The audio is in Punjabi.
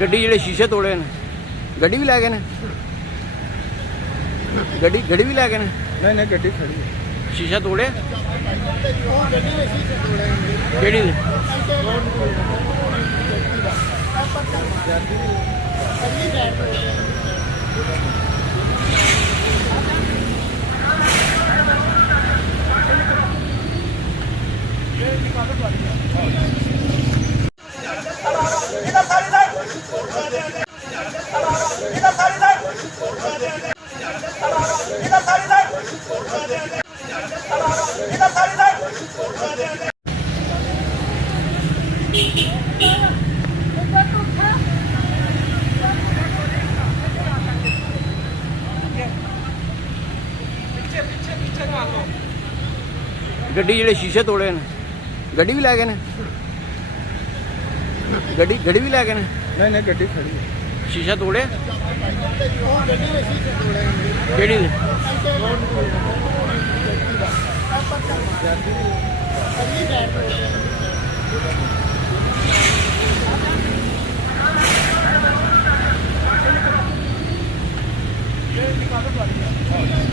ਗੱਡੀ ਜਿਹੜੇ ਸ਼ੀਸ਼ੇ ਤੋੜੇ ਨੇ, ਗੱਡੀ ਵੀ ਲੈ ਗਏ ਨੇ। ਗੱਡੀ ਵੀ ਲੈ ਗਏ ਨੇ। नहीं नहीं गड्डी खड़ी है। शीशा तोड़े केड़ी ਗੱਡੀ ਜਿਹੜੇ ਸ਼ੀਸ਼ੇ ਤੋੜੇ ਨੇ, ਗੱਡੀ ਵੀ ਲੈ ਗਏ ਨੇ। ਗੱਡੀ ਵੀ ਲੈ ਗਏ ਨੇ। नहीं नहीं गड्डी खड़ी है। शीशा तोड़े केड़ी निकालो